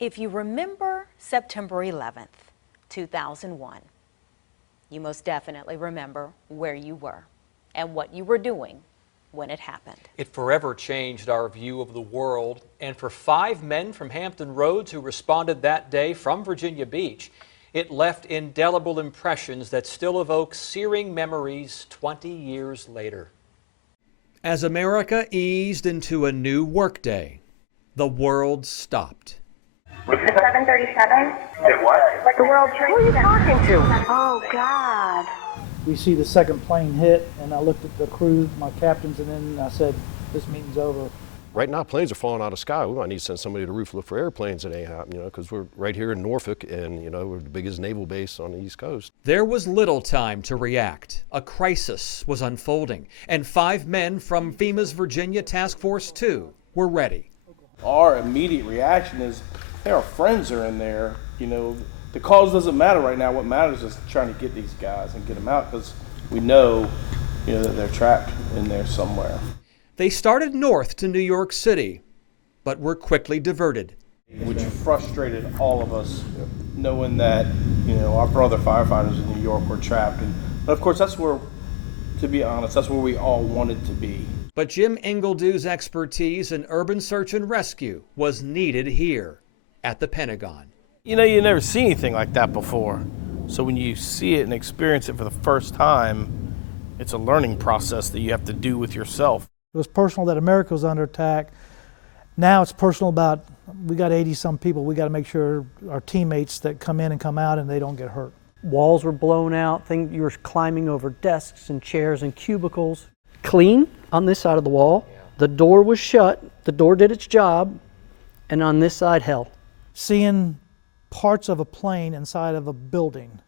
If you remember September 11th, 2001, you most definitely remember where you were and what you were doing when it happened. It forever changed our view of the world, and for 5 men from Hampton Roads who responded that day from Virginia Beach, it left indelible impressions that still evoke searing memories 20 years later. As America eased into a new workday, the world stopped. 737? It what? Like the World Trade Center. Who are you talking to? Oh, God. We see the second plane hit, and I looked at the crew, my captains, and then I said, this meeting's over. Right now, planes are falling out of the sky. We might need to send somebody to the roof to look for airplanes that ain't happening, because we're right here in Norfolk, and, we're the biggest naval base on the East Coast. There was little time to react. A crisis was unfolding, and 5 men from FEMA's Virginia Task Force 2 were ready. Our immediate reaction is, hey, our friends are in there. The cause doesn't matter right now. What matters is trying to get these guys and get them out, because we know, that they're trapped in there somewhere. They started north to New York City, but were quickly diverted. Which frustrated all of us, knowing that, our brother firefighters in New York were trapped. But of course, that's where, to be honest, that's where we all wanted to be. But Jim Ingledew's expertise in urban search and rescue was needed here at the Pentagon. You never see anything like that before. So when you see it and experience it for the first time, it's a learning process that you have to do with yourself. It was personal that America was under attack. Now it's personal about, we got 80-some people. We got to make sure our teammates that come in and come out and they don't get hurt. Walls were blown out. You were climbing over desks and chairs and cubicles. Clean on this side of the wall. The door was shut. The door did its job. And on this side, hell. Seeing parts of a plane inside of a building,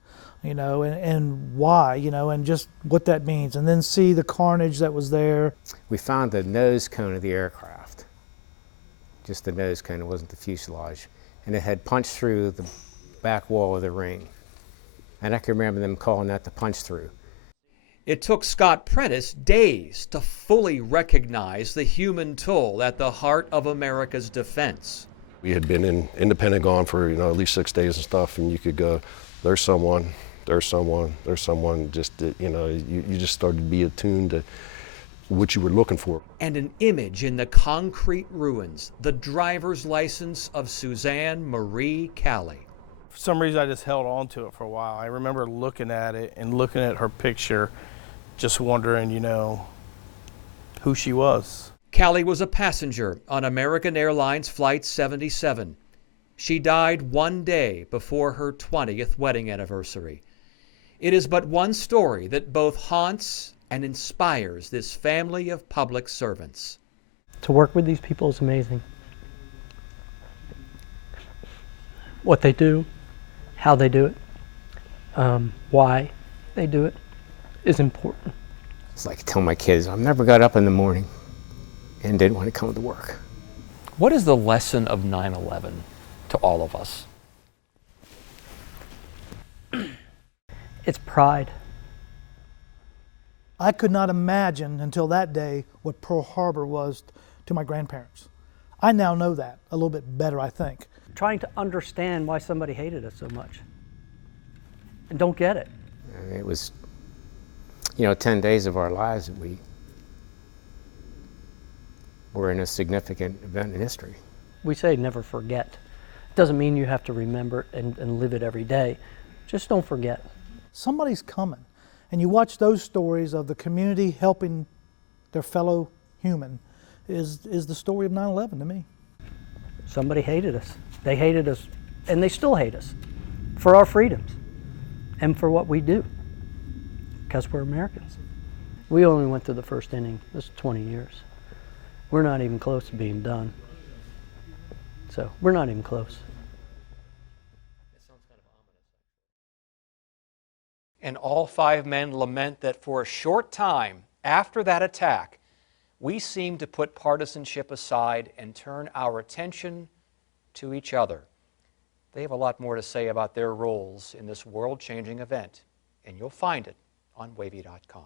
and why, and just what that means. And then see the carnage that was there. We found the nose cone of the aircraft. Just the nose cone, it wasn't the fuselage. And it had punched through the back wall of the ring. And I can remember them calling that the punch through. It took Scott Prentice days to fully recognize the human toll at the heart of America's defense. We had been in the Pentagon for, at least 6 days and stuff, and you could go, there's someone, just, you just started to be attuned to what you were looking for. And an image in the concrete ruins, the driver's license of Suzanne Marie Calley. For some reason, I just held on to it for a while. I remember looking at it and looking at her picture, just wondering, who she was. Calley was a passenger on American Airlines Flight 77. She died one day before her 20th wedding anniversary. It is but one story that both haunts and inspires this family of public servants. To work with these people is amazing. What they do, how they do it, why they do it is important. It's like I tell my kids, I've never got up in the morning and didn't want to come to work. What is the lesson of 9/11 to all of us? It's pride. I could not imagine until that day what Pearl Harbor was to my grandparents. I now know that a little bit better, I think. Trying to understand why somebody hated us so much and don't get it. It was, 10 days of our lives that we were in a significant event in history. We say never forget. It doesn't mean you have to remember it and live it every day. Just don't forget. Somebody's coming. And you watch those stories of the community helping their fellow human is the story of 9/11 to me. Somebody hated us. They hated us, and they still hate us for our freedoms and for what we do, because we're Americans. We only went through the first inning. This is 20 years. We're not even close to being done. So we're not even close. And all 5 men lament that for a short time after that attack, we seemed to put partisanship aside and turn our attention to each other. They have a lot more to say about their roles in this world-changing event, and you'll find it on WAVY.com.